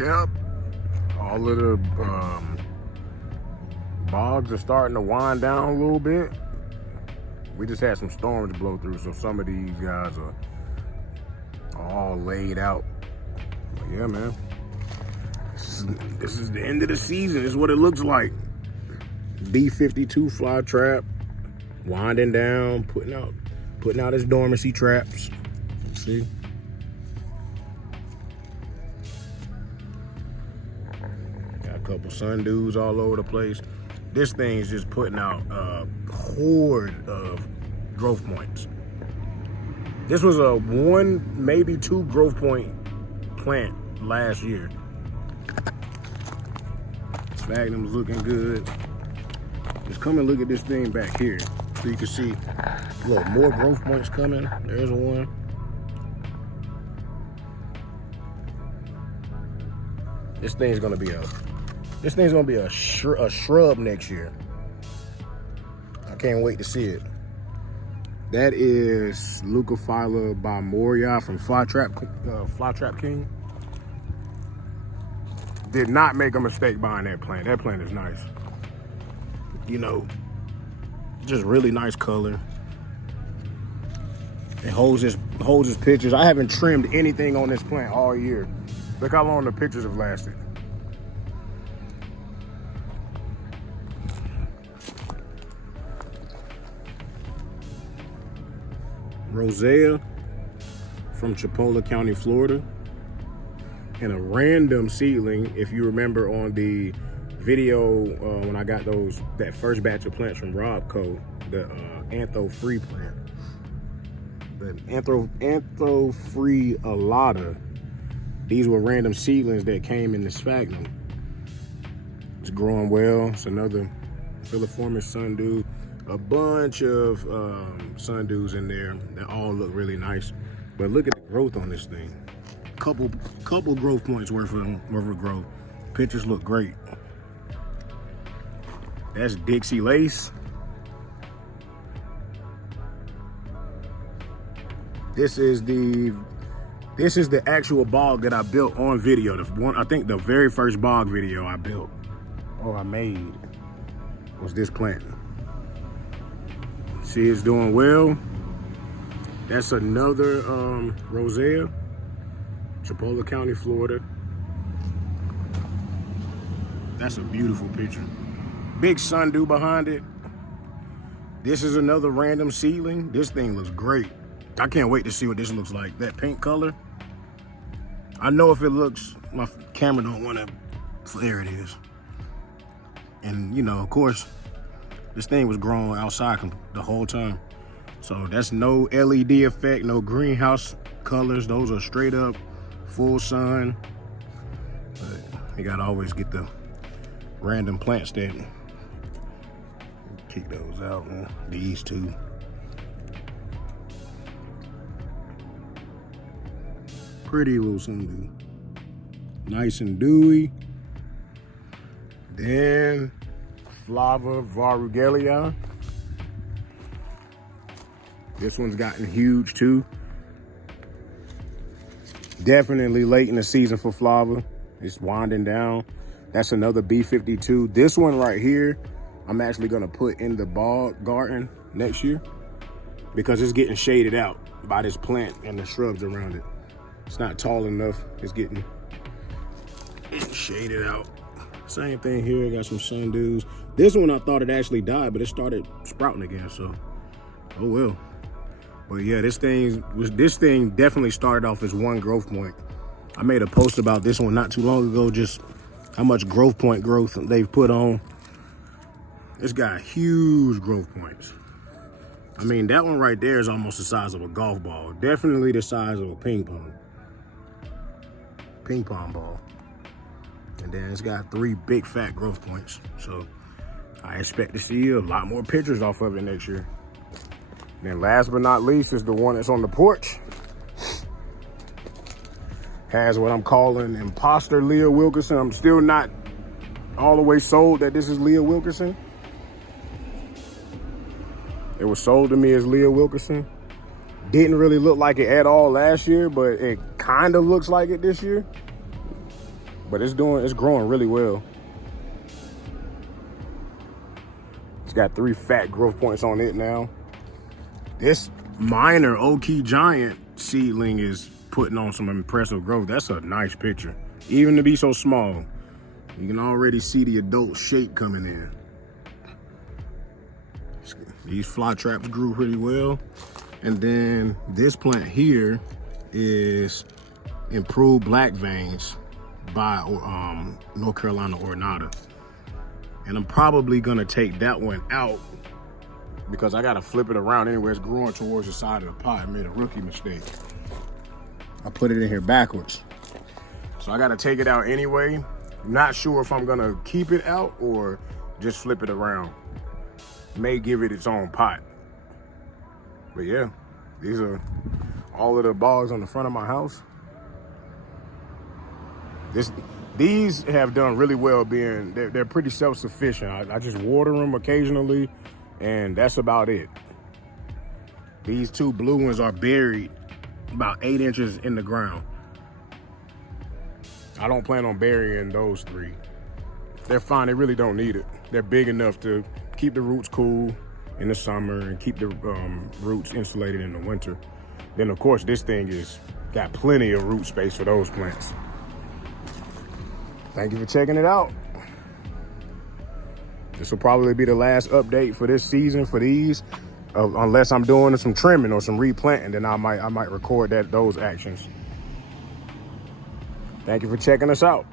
Yep. All of the bogs are starting to wind down a little bit. We just had some storms blow through, so some of these guys are all laid out. But yeah, man. This is the end of the season. This is what it looks like. B-52 fly trap, winding down, putting out his dormancy traps. See? Got a couple sundews all over the place. This thing is just putting out a horde of growth points. This was a 1, maybe 2 growth point plant last year. Sphagnum's looking good. Just come and look at this thing back here so you can see, look, more growth points coming. There's one. This thing's gonna be a shrub next year. I can't wait to see it. That is Leucophylla Moria from Flytrap King. Did not make a mistake buying that plant. That plant is nice. You know, just really nice color. It holds its pictures. I haven't trimmed anything on this plant all year. Look how long the pictures have lasted. Rosea from Chipola County, Florida. And a random seedling, if you remember on the video when I got that first batch of plants from Robco, the antho-free plant. The antho-free alata. These were random seedlings that came in the sphagnum. It's growing well. It's another filiformis sundew. A bunch of sundews in there that all look really nice. But look at the growth on this thing. Couple growth points worth of growth. Pictures look great. That's Dixie Lace. This is the actual bog that I built on video. I think the very first bog video I built or I made was this plant. See, it's doing well. That's another Rosea, Chipola County, Florida. That's a beautiful picture. Big sundew behind it. This is another random seedling. This thing looks great. I can't wait to see what this looks like. That pink color. I know if it looks, my camera don't want to, there it is. And you know, of course, this thing was growing outside the whole time. So that's no LED effect, no greenhouse colors. Those are straight up full sun. But you gotta always get the random plants that kick those out, man. These two. Pretty little sundew. Nice and dewy. Then Flava varugellii. This one's gotten huge too. Definitely late in the season for Flava. It's winding down. That's another B-52. This one right here, I'm actually gonna put in the bog garden next year because it's getting shaded out by this plant and the shrubs around it. It's not tall enough. It's getting shaded out. Same thing here. Got some sundews. This one I thought it actually died, but it started sprouting again. So, oh well. But yeah, this thing definitely started off as one growth point. I made a post about this one not too long ago, just how much growth they've put on. It's got huge growth points. I mean, that one right there is almost the size of a golf ball. Definitely the size of a ping pong ball. And then it's got 3 big fat growth points. So I expect to see a lot more pictures off of it next year. Then last but not least is the one that's on the porch. Has what I'm calling imposter Leah Wilkerson. I'm still not all the way sold that this is Leah Wilkerson. It was sold to me as Leah Wilkerson. Didn't really look like it at all last year, but it kind of looks like it this year. But it's growing really well. It's got 3 fat growth points on it now. This minor Oak Giant seedling is putting on some impressive growth. That's a nice picture. Even to be so small, you can already see the adult shape coming in. These fly traps grew pretty well. And then this plant here is improved black veins by North Carolina Ornata. And I'm probably gonna take that one out because I gotta flip it around anyway. It's growing towards the side of the pot. I made a rookie mistake. I put it in here backwards. So I gotta take it out anyway. Not sure if I'm gonna keep it out or just flip it around. May give it its own pot. But yeah, these are all of the bogs on the front of my house. These have done really well being, they're pretty self-sufficient. I just water them occasionally and that's about it. These 2 blue ones are buried about 8 inches in the ground. I don't plan on burying those 3. They're fine, they really don't need it. They're big enough to keep the roots cool in the summer and keep the roots insulated in the winter. Then of course this thing is got plenty of root space for those plants. Thank you for checking it out. This will probably be the last update for this season for these, unless I'm doing some trimming or some replanting, then I might record those actions. Thank you for checking us out.